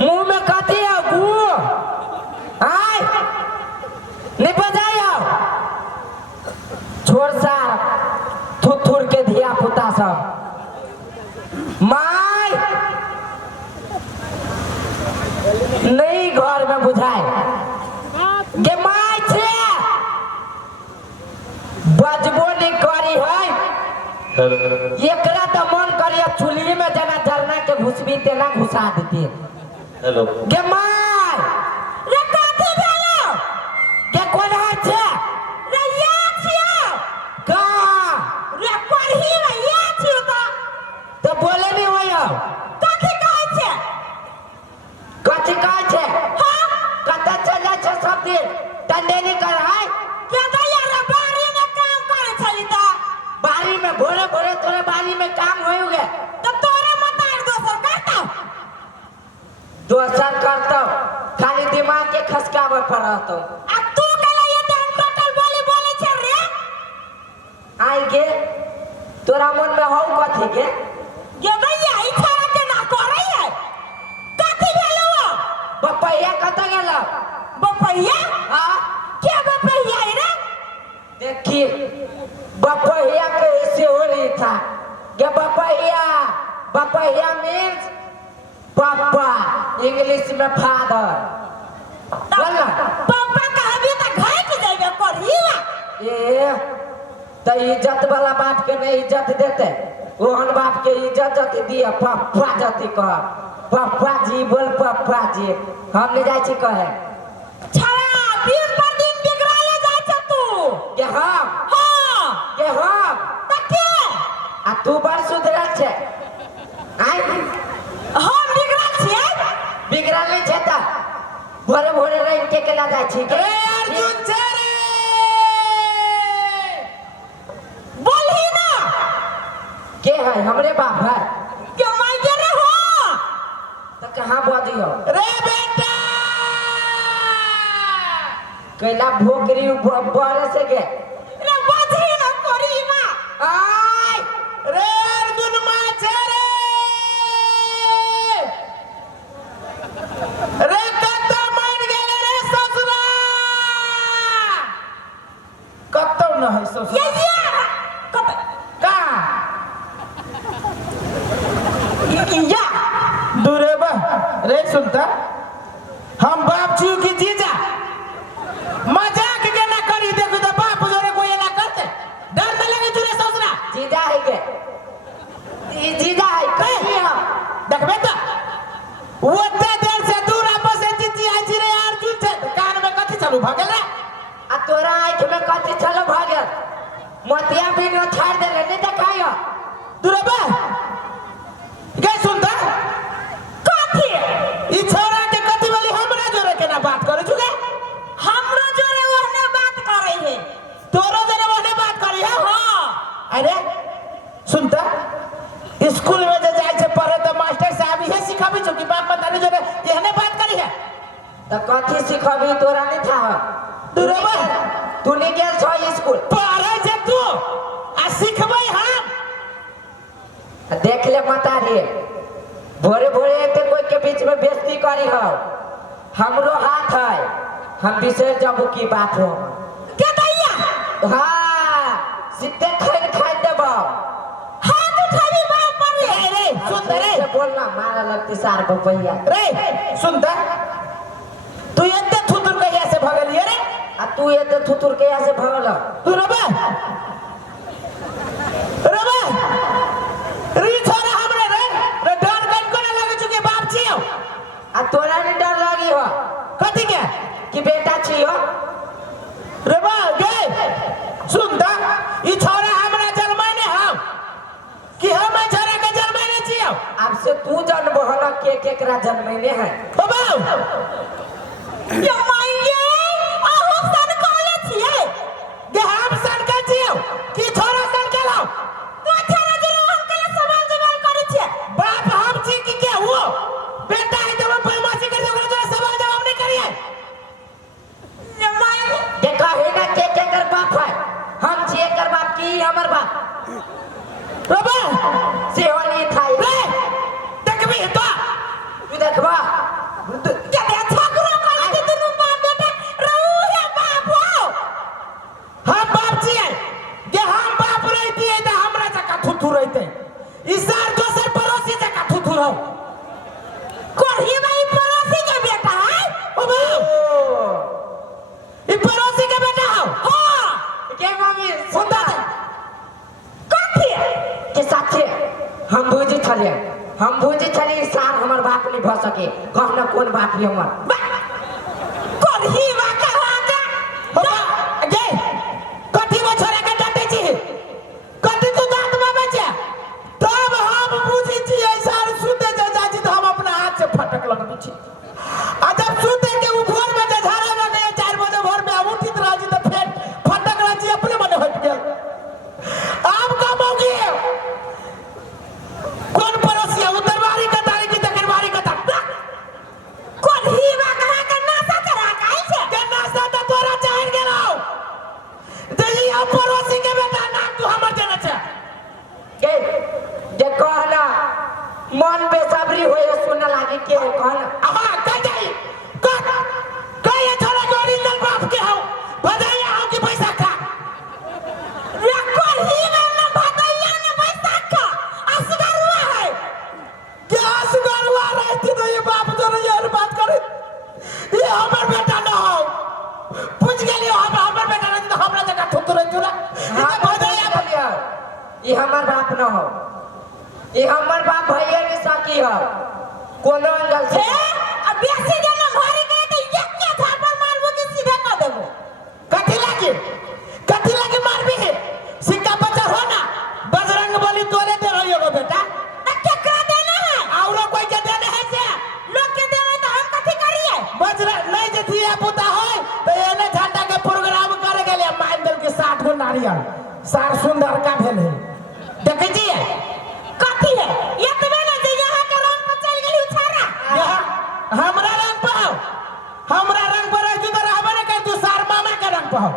मुंह में कथी है गु आय नहीं बजायो छोड़ सा थुथुर के धिया पुता सब माय नहीं घर में बुझाए गे माय छे बजबो नहीं करी है एकरा तो मन करिए चुल्ही में जना जलना के घुसबी तेना घुसा देती हेलो गे माय रे कथी भेलो गे कोन है छे रे या छियो का रे पढ़ी रे या छियो तो बोले नहीं होयो कथी कहै छे कथी कहै छे हां कत चले छे सब दिन टंडे नहीं कर है के दैया रे बाड़ी में काम करे छली त बाड़ी में भोरे भोरे तोरे बाड़ी में काम होयुगे तो तोरे मतार दोसर करता दोसर करता खाली दिमाग के खसकावे पर रहतो आ तू कला ये तो टोटल बोली बोले छे रे आई गे तोरा मन में हौ कथी के गे भैया ई छोरा के ना करे है कथी भेलो बपैया कत गेल बपैया हां के बपैया रे देखिए बपैया के ऐसे हो रही था गे बपैया मीन्स पापा इंग्लिश में फादर बोला पापा कहबी त घाट जाइबे पढ़ीला ए त इज्जत वाला बाप के नहीं इज्जत देते ओहन बाप के इज्जत जति दिए पापा जति कह पापा जी बोल पापा जी हम ले जाय छी कहे छड़ा दिन पर दिन बिगड़ाले जाय छ तू के हम हां के हम त के आ तू बड़ सुधरल छे आइ हम बिगड़ल छियै बिगड़ल नहीं छे त भोरे भोरे रह के केला जाय छी के अर्जुन छे रे बोलही ना के है हमरे बाप है के माय के रे हो त कहां बजियो रे बेटा कैला भोकरी बरे से गे रे बजही ना कोरी मा आय रे अर्जुन मा छे रे कत मान गेले रे ससुरा कत न है ससुरा ये कत का या दूरे बा रे सुनता हम बाप छी की जीजा मजाक के ना करी देखो तो बाप जोरे कोई ना करते डर न लगे तुरे ससुरा जीजा है के ई जीजा है कही हम देखबे तो ओते देर से दूर आपस से जीजी आई छी रे अर्जुन छे कान में कथि चालू भ गेल रे आ तोरा आंख में कथि चालू भ गेल मोतिया भी न छाड़ देले नहीं देखायो दूरे बा के सुनता कथि ई छोरा के कथि वाली हमरा जोरे के ना बात करे छुगे हमरो जोरे ओहने बात करे है तोरो जोरे ओहने बात करे है हां अरे सुनता स्कूल में जे जाय छे पढ़े त मास्टर साहब इहे सिखाबी छ कि बाप बताने जोरे एहने बात करी है त कथि सिखाबी तोरा नहीं था दूरे बा तू नहीं गेल छ स्कूल पढ़े जे तू आ सिखबै हम देख ले मता रे भोरे भोरे एते कोई के बीच में बेइज्जती करी हो हमरो हाथ है हम बिसर जाबू की बात हो के दैया हां सीधे खाई देबो हाथ उठाबी बाप पर रे सुन रे बोलना मारा लगती सार बपैया रे सुन त तू एते थुतुर कहिया से भगलिए रे आ तू एते थुतुर कहिया से भगल तू रबा री छोरा हमरे रे डर कन कोना लागे छु के बाप छियो आ तोरा ने डर लागी हो कथि के कि बेटा छियो रे बा गे सुन त ई छोरा हमरा जन्माने हम कि हम छोरा के जन्माने छियो अब से तू जन्म होला के केकरा जन्माने है बाबा ये माइये आहो सन कहले छियै गे हम सन के छियो कि छोरा सन के लाओ तू छोरा जरूर हम के सवाल जवाब करे छियै बाप हम छी कि के हुओ बेटा है जब बदमाशी कर ओकरा जरा सवाल जवाब नहीं करिए ये माई देखा है ना के केकर बाप है हम छी एकर बाप की हमर बाप बाबा से होनी थाई रे देखबी तो तू देखबा क्या दे छकरो करे के दुनु बाप बेटा रहू है बाप हो हम बाप जी है जे हम बाप रहती है तो हमरा जका थुथु रहते इसार दोसर पड़ोसी जका थुथु रहो कोढ़ी भाई पड़ोसी के बेटा है ओ बाप ई पड़ोसी के बेटा हो हां के मम्मी सुनता कथी के साथे हम बुझी छली सार हमर बाप नहीं भ सके कहना कौन बाप ही हमर कोढ़ी बा कहा के हो बा गे कथी में छोरा के डाटे छी कथी तू दांत में बचे तब हम बुझी छी इसार सुते जा जाजी तो हम अपना हाथ से फटक लगबी छी आ जब सुते के उ भोर में जे झाड़ा में गए 4 बजे भोर में हम उठित रह जी तो फिर फटक रह जी अपने मने हट गेल आप का मौगी कौन पड़ोसी है उधरवारी का तारी की दक्षिणवारी का तारी कोढ़ी बा कहा के नासा चढ़ा काई छे के नाश्ता तो तोरा चाहर गेलो दई हम पड़ोसी के बेटा नाम तू हमर देना छे के जे कहना मन बेसब्री होय सुन लागी के कहना हां कह जाई कह ये छोरा के ओरिजिनल बाप के हो बधाइया हो कि पैसा खा रे कोढ़ी बा ना भदैया ने पैसा का असगरुआ है क्या असगरुआ रहती तो ये बाप जो यार बात करे ये हमर बेटा ना हो पूछ गेलियो हमर बेटा नहीं तो हमरा जगह ठुक रह जुरा हां बधाइया बोलिया ई हमर बाप न हो ई हमर बाप भैया नहीं सकी हो कोनो अंगल से अब बेसी देना भारी करे तो एक के थापर मारबो के सीधा कर देबो कथी लागे मारबी है सिक्का बचा हो ना बजरंग बली तोरे दे रहियो गो बेटा त केकरा देना है औरो कोई के देने है से लोग के देना तो हम कथी करिए बजरंग नहीं जे थिया पुता होय तो एने झंडा के प्रोग्राम करे गेले माइंडल के 60 गो नारियल सार सुंदर का भेल है देखे छी कथी है एतबे ना जे यहाँ के रंग पर चल गेली उछारा हमरा रंग पाओ हमरा रंग पर तू तो रहबे न कर तू सार मामा के रंग पाओ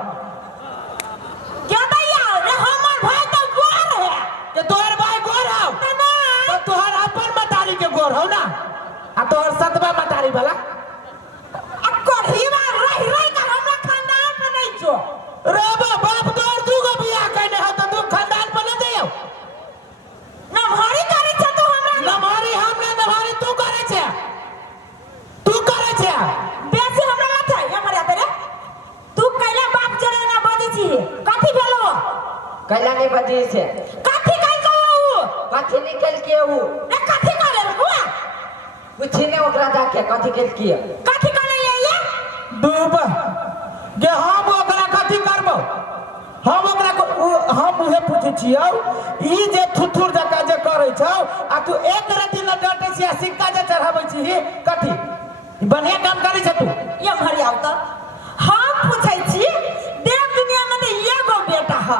क्या भैया रे हमर भाई तो गोर है के तोहर भाई गोर हो ना तो तोहर अपन मतारी के गोर हो ना आ तोहर सतवा मतारी वाला अब कोढ़ी बा रह का हमरा खानदान पर नहीं जो रे बाप तोहर दू गो बियाह कइने हो तो तू खानदान पर न जइयो ना भारी करे छ तो हमरा नमारी हमरा नमारी तू करे छे बेसी हमरा मत है हमर याद रे तू कैला बाप जरे ना बजी छी कथी भेलो कैला नहीं बजी से कथी कहि कहू कथी निकल के ऊ रे कथी करे हुआ पूछी ने ओकरा जाके कथी के किया कथी करे ये डूब गे हम ओकरा कथी करबो हम ओकरा हम उहे पूछै छियौ ई जे थुथुर जका जे करै छौ आ तू एक रति न डटे छी आ सिक्का जे चढ़ाबै छी कथी बढ़िया काम करै छ तू ये भरी आउ त हम पूछै छी देव दुनिया में तो एगो बेटा है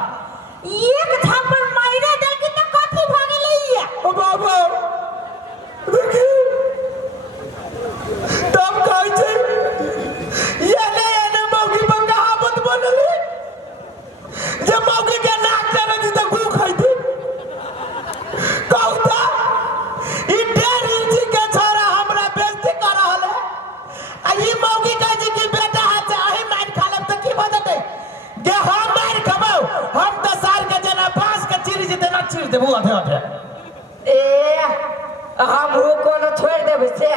एक थापर माइरे देल की त कथी भ गेलै ये ओ बाबा देखी तब कहै छै ये मौगी पर कहावत बनले जब मौगी के नाक चले थी तो गू खाई थी कहता ई डेढ़ इंची के छोरा हमरा बेइज्जती कर रहल है आ ई मौगी कहे छी कि बेटा है चाहे मार खा लेब त की भ जतै गे हम मार खबौ हम त साल के जना बांस के चीर जे देना चीर देबो अधे अधे ए हम हो कोनो छोड़ देब से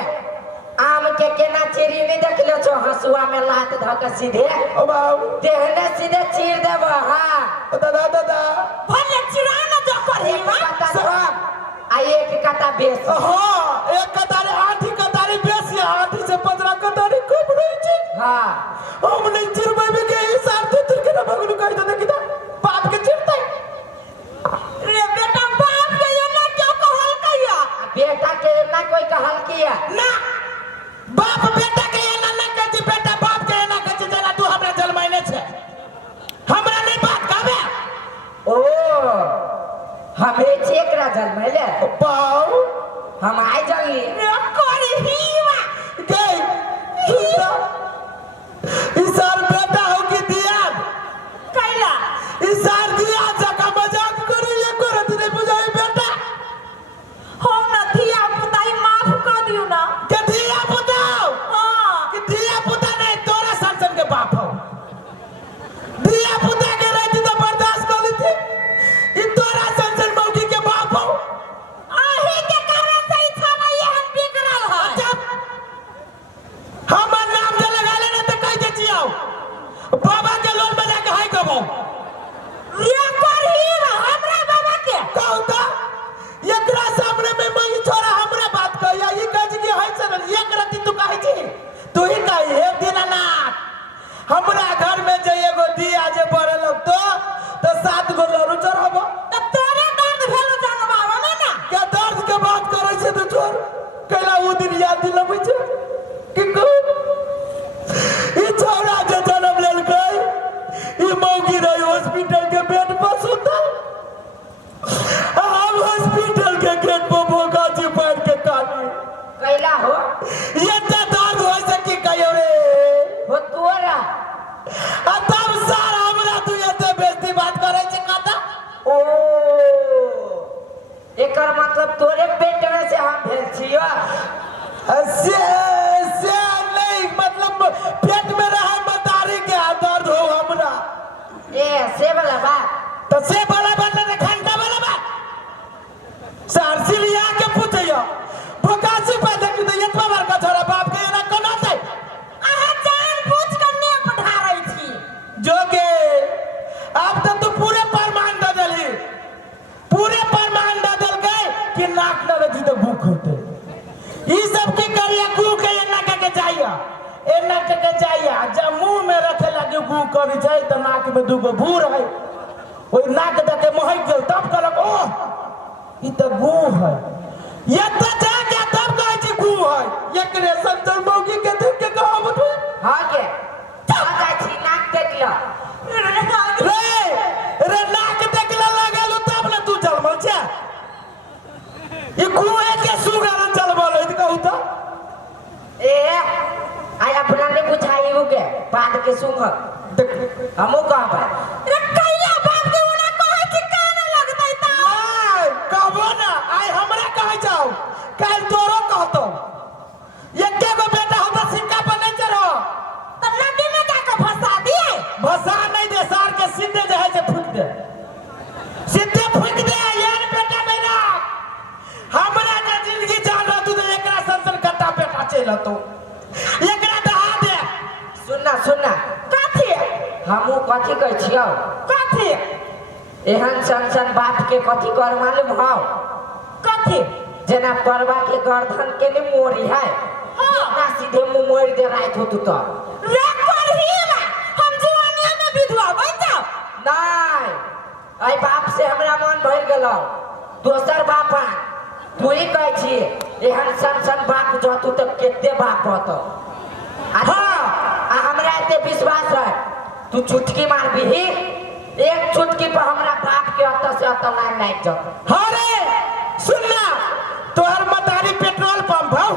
आम के केना चेरी नहीं देखलो छो हसुआ में लात धक सीधे ओ बाबू देहने सीधे चीर देब हां दादा भले चिराना जो करही मा कता धक आ एक कता बेस हां एक कतारी आठी कतारी बेसी आठी से 15 कतारी कम रही छै हां हम नहीं चिरबै भी के हिसाब से तुर के ना भगलू कहि त देखि त बाप के चिरतै रे बेटा बाप के ये ना क्यों कहल कहिया बेटा के ना कोई कहल किया ना बाप बेटा के एना ना कहै बेटा बाप के एना कहै जेना तू हमरा जलमैने छै हमरा नहीं बात कहबे ओ हमें चेकरा जन्मैले पाऊ हम आइ जल्ली रे करही मा गई सुनता इस साल बेटा हो कि दियाद कैला इस साल दियाद जका मजाक करू ये करत नहीं बुझाई बेटा हम न थिया पुताई माफ कर दियो ना के एना के जाइया जब मुंह में रखे लगे गु करी छै त नाक में दुगो भूर है ओई नाक देखे महक गेल तब कहलक ओ ई त गु है ये त जाके तब कहै छै गु है एकरे संजय मौगी के देख के कहावत है हाँ के आजा छी नाक देख लो रे नाक देखला लागल तब न तू जलमल छै ई कुए के सुगर जलमल है त कहू त ए आई अपना ने बुझाई हो के बाद के सुंग हमो कहबे रे कहिया बाप के ओना कहै छी कान लगतै त नहीं कहबो ना आई हमरा कहै जाओ काल तोरो कहतो एके गो बेटा हो त सिक्का पर नहीं चढ़ो त नदी में जाके फंसा दिए भसा नहीं दे सार के सीधे जे है से फूक दे सीधे फूक दे यार बेटा मेरा हमरा के जिंदगी जान रहा तू तो एकरा संसन कट्टा बेटा चल तो एकरा दहा दे सुनना कथी हमू कथी कहै छियौ कथी एहन सन बात के कथी कर मालूम हौ कथी जना परवा के गर्दन के ने मोरी है हाँ। ना सीधे मुंह मोड़ दे रात होतु तो रे करही बा हम जवानिया में विधवा बन जाओ नहीं आई बाप से हमरा मन भर गेलो दोसर बापा तू ही कहै छी एहन सन बाप जतु तक केते बाप होतो हाँ आ हमरा एते विश्वास है तू चुटकी मार भी एक चुटकी पर हमरा बाप के अत से अत लाइन लाग जात हाँ रे सुनना तोहर मतारी पेट्रोल पंप हौ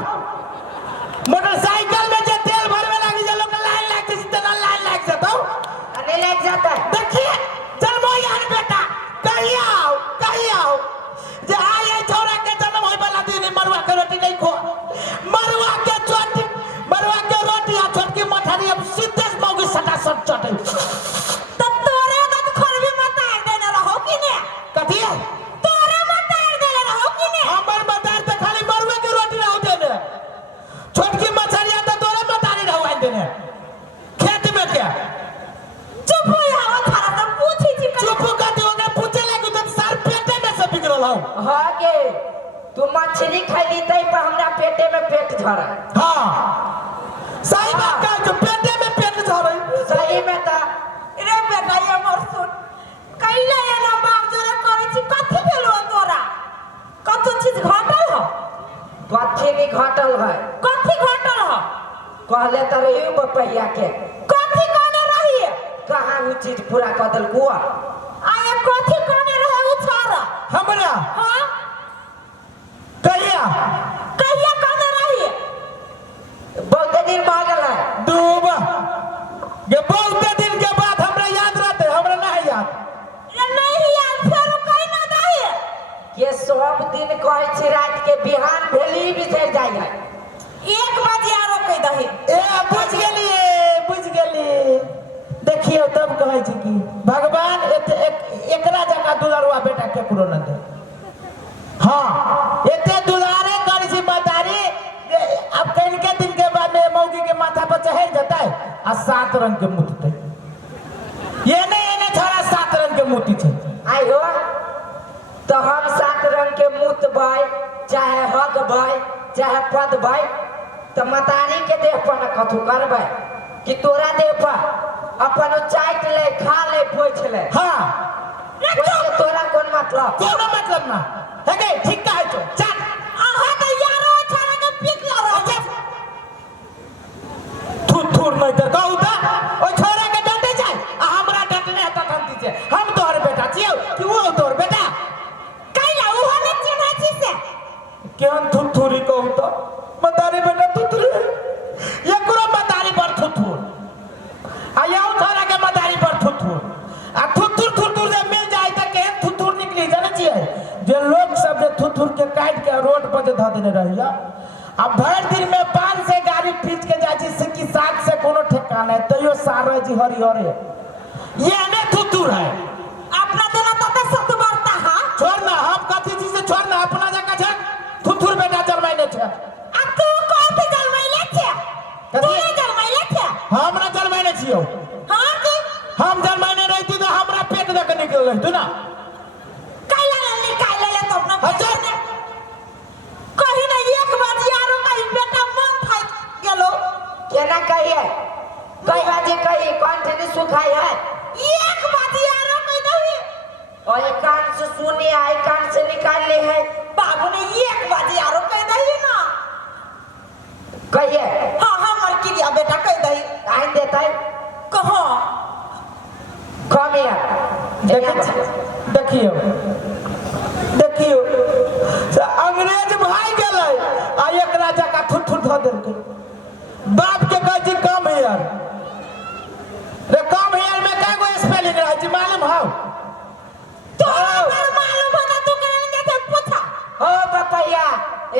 मोटरसाइकिल में जे तेल भरवे लागी जे लोग लाइन लाग जैसे तना लाइन लाग जतौ अने लग जाता है देखिए चल मोयान बेटा कहिया आओ जे आए छोरा के जन्म होय वाला दिन मरुआ के रोटी नहीं खो मरुआ के रोटी आ छोटकी मठारी अब सीधे मौगी सटा सट चटे तब तोरे गत खरबी मत आर देने रहो कि ने कथी है तोरे मत आर देने रहो कि ने हमर मतार त खाली मरुआ के रोटी रहौ देने छोटकी मछरिया त तोरे मतारी रहौ आइन देने खेत में के चुप हो जाओ थारा तो पूछी छी चुप कर ओकरा पूछे लागू त सार पेटे में से बिगड़ल हौ हाँ के तू मछली खैली तई पर हमरा पेटे में पेट झरा हां सही बात कह जो पेटे में पेट झरै सही में ता रे बेटा ये मोर सुन कइला ये ना बाप जोरे करे छी कथी भेलो तोरा कतो चीज घटल हो कथी नहीं घटल है कथी घटल हो कहले त रही बपैया के कथी कोने रही कहाँ उ चीज पूरा कदल कुआ आए कथी कोने रहे उ छोरा हमरा हां कहिया कोने रही बहुत दिन भ गेल है डूब ये बहुत दिन के बाद हमरा याद रहते हमरा नहीं याद रे नहीं यार फेर कहि ना दही के सब दिन कहै छी रात के बिहान भेली बिसर जाय है 1 बजे आरो कहि दही ए बुझ गेली देखियो तब कहै छी कि भगवान एकरा जगह दुलारुआ बेटा केकरो न दे हाँ एते दुलारे कर छी मतारी अब कल के दिन के बाद में मौगी के माथा पर चढ़ जाता है आ 7 रंग के मुतते ये नहीं छोरा 7 रंग के मुती छे आयो तो हम 7 रंग के मुतबै चाहे हगबै चाहे पदबै तो मतारी के देह पर न कथु करबै कि तोरा देह पर अपन चाट ले खा ले पोछ ले हाँ तोरा कौन मतलब कोनो मतलब ना है के ठीक कहे छो चल आहा त यारो छोरा के पिक ला रहो थूर नहीं कर कहू ता ओ छोरा के डांटे जाय आ हमरा डांटने त ठंडी छे हम तोहर बेटा छियो कि वो तोहर बेटा कइला उ हने चिन्हा छी से केहन थूरी कहू तो मतारी बेटा थूरी एकरो मतारी पर थूर आ याऊ छोरा के मतारी पर थूर आ थूर जे मिल जाए त केहन थूर निकली जाने छियै जे लोग सब जे थूर के काट के रोड पर जे ध देने रहिया अब भर दिन में 5 से गाड़ी खींच के जाय छी से कि साग से कोनो ठेकाना है तइयो सारे जी हरिहरे ये ने थूर है अपना देना तते सत बरता हा छोड़ ना हम कथी चीज से छोड़ ना अपना जगह छ थूर बेटा जलवाइने छ आ तू कथी जलमैले छे तू जलमैले छे हम ना जलवाइने छियो हां की हम जलवाइने रहिती तो हमरा पेट दे के निकल रहितो ना कइला निकाल ले तो अपना अच्छा कहि ना 1 बजे आरो कहि बेटा मन थाक गेलो केना कही सुखाई है एक बाजी आरो कह दही और एक कान से सुने आई कान से निकाल ले है बाबू ने एक बाजी आरो कह दही ना कहिए हाँ हमर क्रिया बेटा कह दही आइन देता है कहो कम यार देखियो देखियो से अंग्रेज भाई गेलै आ एक राजा का ठुठ ठुठ धऽ देलकै बाप के कहै छी कम हियर रे कम हियर में काय गो स्पेलिंग रहै छै मालूम हौ तो अगर मालूम हो तो तू कहने जैसे पूछा हो पपैया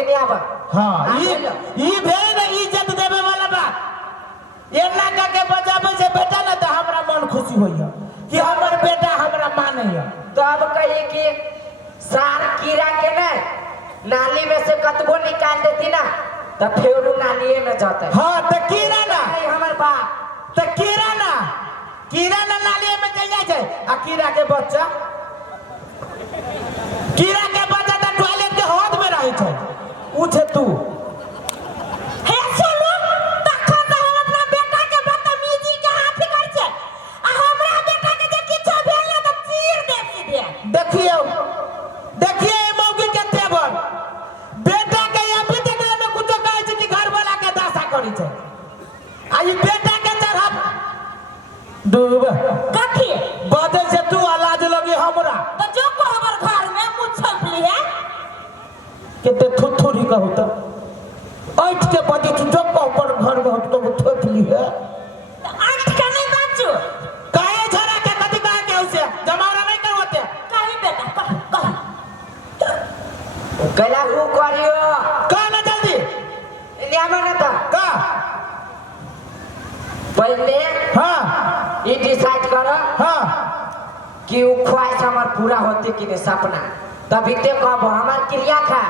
इने आब हाँ ई भेल ने इज्जत देवे वाला बात एना का के बजाबै छै बेटा ना त हमरा मन खुशी होइया कि हमर बेटा हमरा मानैया तो अब कहिए कि सार कीड़ा के ना नाली में से कतबो निकाल देती ना तो फेरू नालिए में जाते हाँ त कीड़ा ना हमर बाप त कीड़ा ना नाली में चल जाय छै आ कीड़ा के बच्चा त टॉयलेट के हद में रहै छै उ छै तू हे सुनो तखन से हम अपना बेटा के बदतमीजी के हाथ कर छै आ हमरा बेटा के जे किछो भेल ना त चीर दे सीधे देखिए ये मौगी के तेवर बेटा के अभी तक में कुछ कहै छै कि घर वाला के दासा करी छै आ ई बेटा के चढ़ब डूब कथी बदल से तू आलाज लगे हमरा तो जो को हमर घर में मुछ छपली है केते थुथुरी कहू त ऐठ के बजे तू जब पर घर में तो थोपली है तो आठ का नहीं बाचू काहे झरा के कथी कहे के उसे जमाना नहीं करवते कही बेटा कह गला हु करियो का ना जल्दी इने आब ना त का पहले हां ये डिसाइड करो हां कि वो ख्वाहिश हमार पूरा होते कि नहीं सपना तभी ते कब हमार क्रिया खा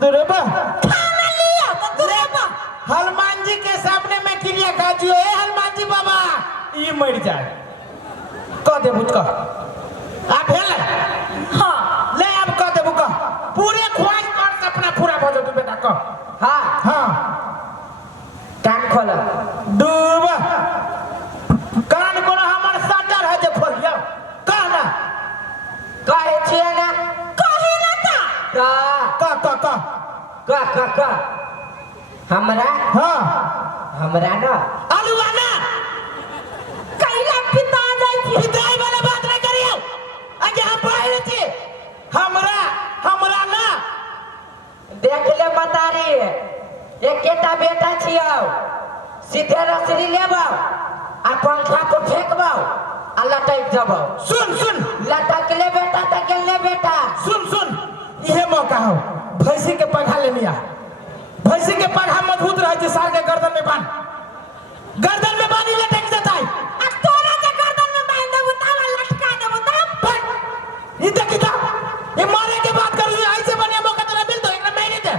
दुरेबा खाना लिया तो दुरेबा हनुमान जी के सामने में क्रिया काजियो ए हनुमान जी बाबा ई मर जाए कह दे बुझ कह आ भेल हां ले अब कह दे बुझ पूरे ख्वाहिश कर सपना पूरा हो जाए तू बेटा कह हाँ हां कान खोल डूब कान को हमर सटर है जे खोलियो कह ना कहे छिए ना कही ना ता का हमरा हां हमरा ना अलुआ ना कैला पिता जाई थी पिताई वाला बात नहीं करियो आगे हम बाहर छी हमरा ना देख ले बता रही एकेटा बेटा छियो सीधे रसरी लेबो आ पंखा पर फेंकबो आ लटक जबो सुन लटक ले बेटा तक ले बेटा सुन इहे मौका हो भैंसी के पघा ले लिया भैंसी के पघा मजबूत रहे छै सार के गर्दन में बानी लटक जाता है आ तोरा के गर्दन में बांध देबो तावा लटका देबो तब ई देखी ता ये मारे के बात करू ऐसे बने मौका तेरा मिल तो एकरा मारे दे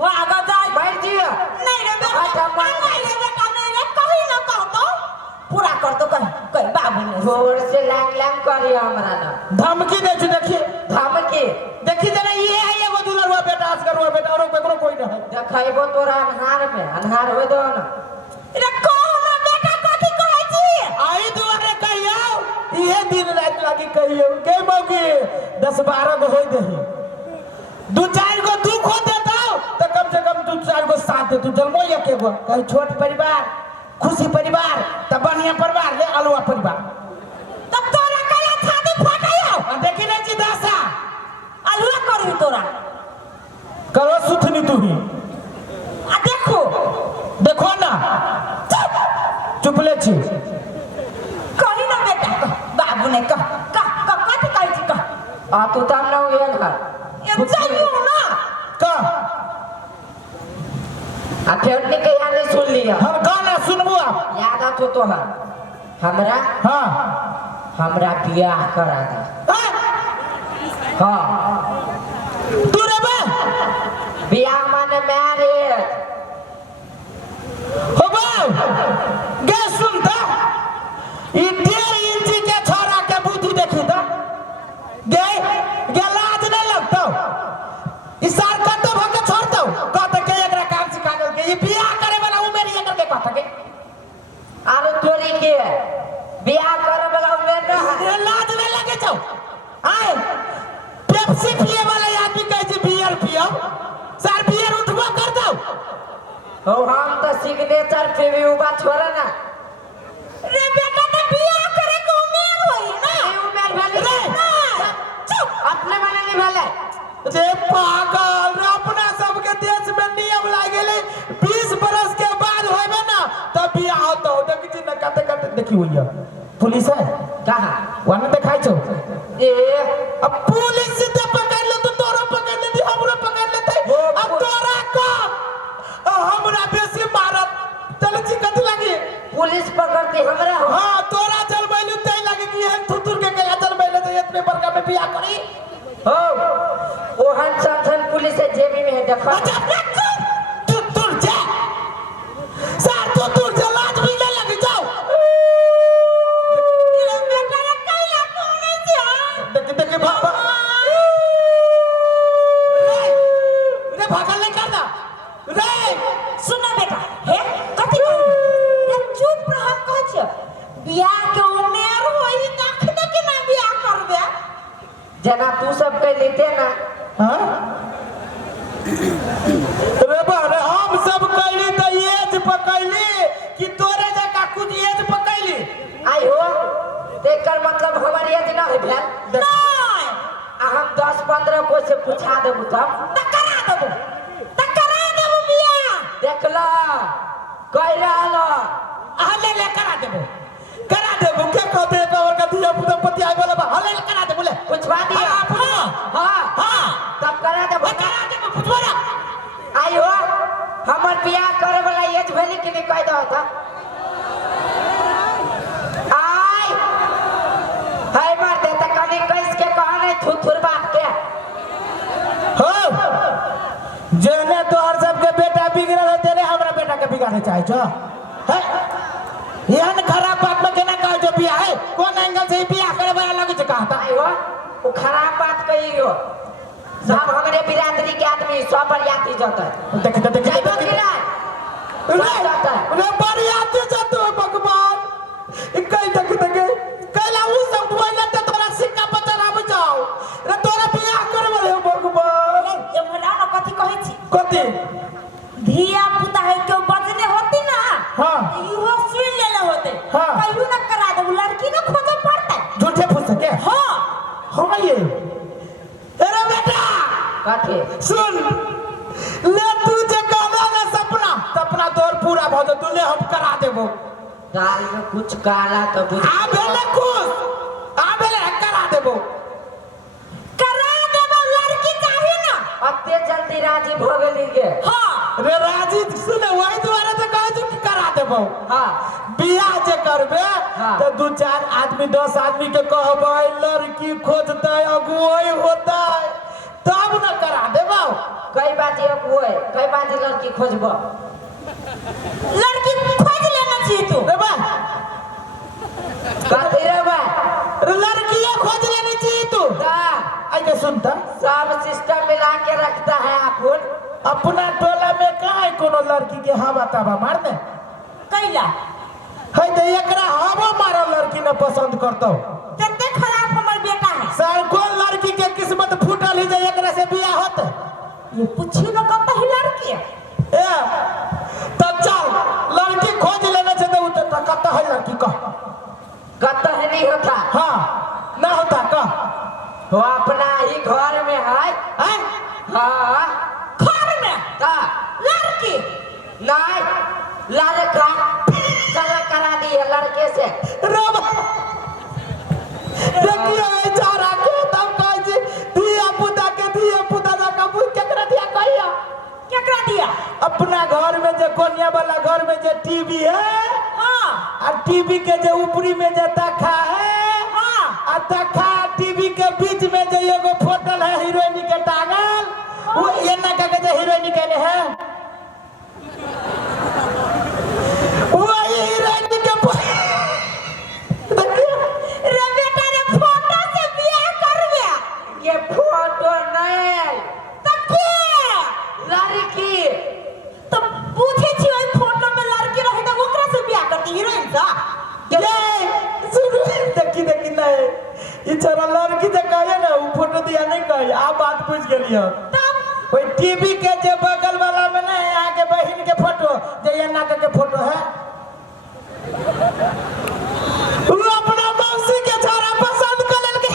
वो आगा जाए बैठ जियो नहीं रे बेटा अच्छा, नहीं रे बेटा नहीं रे कहीं ना कह तो पूरा कर तो कहीं बाबू ने जोर से लांग करियो हमरा ना धमकी दे छी देखिए धमकी देखी जना ये है एगो दुलरवा बेटा असगरवा बेटा और केकरो कोई नहीं देखैबो तोरा अन्हार होय दो ना रे कहो ना बेटा कथी कहै छी आई दुआरे कहियो इहे दिन रात लागी कहियो के मौगी 10-12 गो होई दही 2-4 गो दुख हो देता तो कम से कम 2-4 गो साथ दे तू जन्मो एक गो कहीं छोट परिवार खुशी परिवार त बढ़िया परिवार ले अलुआ परिवार तब तोरा कला छाती फटायो देखी नहीं छी दासा अलुआ करू तोरा करो सुथनी तू ही आ देखो ना चुप ले छी कही ना बेटा बाबू ने कह कथी कहै छी कह आ तू तब ना ये घर ये चाहिए ना का आ फेरने के याद नहीं सुन लिया हम गाना सुनबो आप याद आ तो है हमरा हां हमरा बियाह करा दे हाँ तू रे बे बियाह माने मैरिज हो बा गे सुनता ई 1.5 इंच के छोरा के बुद्धि देखी त गे लाज नहीं लगता ई सार कतो भ के छोड़तो कहत के एकरा काम सिखा दे के ई बियाह करे वाला उमेर एकर के कहत के आरो तोरी के जाओ आए पेप्सी पिए वाला आदमी कहे जे बियर पियो सर बियर उठवा कर दो हो हम तो सिग्नेचर पे भी उबा छोड़ा ना रे बेटा तो बियाह करे के उम्र होई ना ये उम्र वाली चुप अपने वाले नहीं वाले रे पागल रे अपना सबके देश में नियम लागेले 20 बरस के बाद होबे ना तब बियाह होतो देखि न कते कते देखि होइया पुलिस है कहां वहां दिखाई छो ए अब पुलिस से पकड़ ले तो तोरा पकड़ ले हमरो पकड़ लेते अब तोरा को हमरा बेसी मारत चल जी कथि लागी पुलिस पकड़ती हमरा हो हां तोरा चल बैलू तै लागी कि हम थुथुर के कया चल बैले तो इतने बड़का में बियाह करी हो ओहन संथन पुलिस है जेबी में है देखो अच्छा तू तुर जा सर तू तुर जा लाज भी ले लग जाओ रे बेटा रे कैला कोने जा देख देख बाबा रे भागल नहीं करना रे सुना बेटा हे कथि रे चुप रह कह छ बियाह के उम्र होई तख तक ना बियाह करबे जना तू सब कह लेते ना हां रे बारे हम सब कहली त एज पकैली कि तोरे जका कुछ एज पकैली आई हो तेकर मतलब हमारी एज ना है भेल नहीं हम 10-15 को से पूछा देबू तब त करा देबो बियाह देख ला कह रहलो हले ले करा देबो के कहते है और का दिया पुता पति आइ वाला हले ले करा दे बोले पूछवा दिया हां तब करा देबो पूछवा ना आई हो हमर बियाह करे वाला एज भेली कि नहीं कह दो त आई हाय मार दे त कनी कइस के कहा नहीं थुथुर बात के हो जेने तोहर सबके बेटा बिगड़ल है तेरे हमरा बेटा के बिगाड़े चाहे छ है यहन खराब बात में केना कह जो बियाह है कौन एंगल से बियाह करे वाला लगे छ कहता आई हो वो खराब बात कही हो सब हमरे बिरादरी के आदमी सब बरियाती जाता है देख देख जाइबो कि ना रे बरियाती जतो भगवान कई देख कैला उ सब दुआला त तोरा सिक्का पचरा बचाओ रे तोरा बियाह करे वाले भगवान ये हमरा न कथि कहै छी कथि धिया पुता है के बजने होती ना हां इहो सुन लेले होते हाँ। कहियो ना करा दे लड़की ना खोजे पड़ता झूठे पूछ सके हां हां ये अरे बेटा कथि सुन ले तू जे कहला ना सपना तोर पूरा भ जा तू ले हम करा देबो दाल में कुछ काला तो बुझ आ भेले खुश आ भेले करा देबो लड़की चाहिए ना अत्ते जल्दी राजी भ गेली गे हां रे राजी सुन वही द्वारा तो कह तू करा देबो हां बियाह जे करबे हाँ। तो 2-4 आदमी 10 आदमी के कहबै लड़की खोजतै अगुवाई होतै तब न करा देबो कई बाजी अगुए कई बाजी लड़की खोजबो लड़की खोज लेना चाहिए तू रे बा कथि रे बा लड़कियां खोज लेनी चाहिए तू ता आई के सुनता सब सिस्टम मिला के रखता है अपन अपना टोला में काहे कोनो लड़की के हवा तवा मार दे कैला है तो एकरा हवा मारल लड़की न पसंद करतो कितने खराब हमर बेटा है सर कौन लड़की के किस्मत फूटल ही जे एकरा से बियाह होते ये पूछी न कत ही लड़की है ए तो चल लड़की खोज लेना छै तो कत है लड़की कह कतह नहीं होता हां ना होता कह वो अपना ही घर में है हैं हां घर में ता लड़की नहीं लड़का चला करा दिए लड़के से रब देखिए बेचारा के तब कह जी दिया पुता जा कबूल केकरा दिया कहिया केकरा दिया अपना घर में जे कोनिया वाला घर में जे टीवी है हां और टीवी के जे ऊपरी में जे तखा है हां और तखा टीवी के बीच में जे एगो फोटो है हीरोइन के टांगल वो ये ना के जे हीरोइन के है वो हीरोइन के रे बेटा रे फोटो से बियाह करबे ये फोटो नहीं त के लड़की तो पूछे छी ओई फोटो में लड़की रहे त ओकरा से बियाह करती हीरोइन सा ये सुन देखी नहीं ये चला गेली हो तब ओई टीवी के जे बगल वाला में ना आगे बहन के फोटो जे एना के फोटो है वो अपना मौसी के छोरा पसंद कर लेलके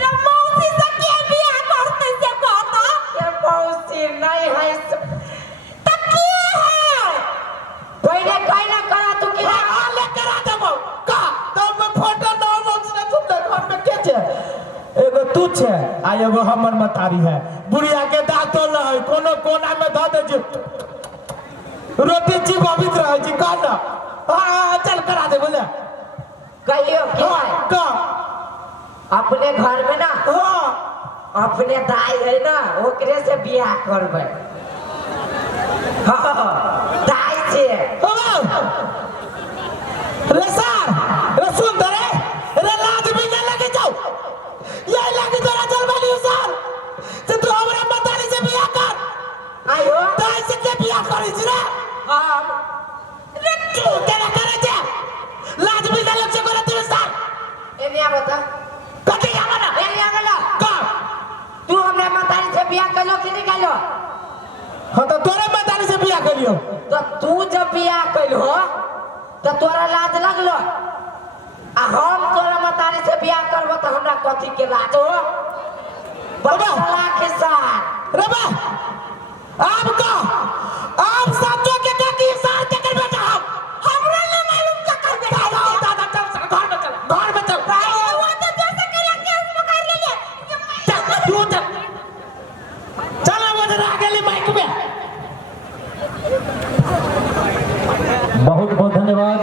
रे मौसी से के बियाह करते से कहता ये मौसी नहीं है त के है पहले कहना करा तू कि हाले करा देबो का तो में फोटो न मौसी ने सुन घर में के छे एगो तू छे आ एगो हमर मतारी है बुढ़िया के दांतो न है कोनो कोना में ध दे जे रोटी चिबावित रहे छी का ना हां चल करा दे बोले कहियो कि हां का अपने घर में ना हां अपने दाई है ना ओकरे से बियाह करबै हाँ दाई छे रे सर रे सुंदर रे लाज भी न लगे जाओ ये लगे तोरा जलवाली सर से तू हमरा मतारी से बियाह कर आयो दाई से के बियाह करै छी रे हाँ रे तू केना करे छे लाज भी न लगे करे तू सर एने बता कथि आवा ना एने आगला का तू हमरा मतारी से बियाह कलो कि नहीं कलो हां तो तोरे मतारी से बियाह करियो तो तू जब बियाह कलो तो तोरा लाज लगलो आ हम तोरा मतारी से बियाह करबो तो हमरा कथी के लाज हो बाबा लाख साल रे बा आप का आप साथों के की सार के कर बेटा हमरा ले मालूम का कर बेटा दादा चल घर में चल वो तो जैसे करा केस पकड़ ले चल तू चल चला मुझे आगे माइक में बहुत बहुत धन्यवाद।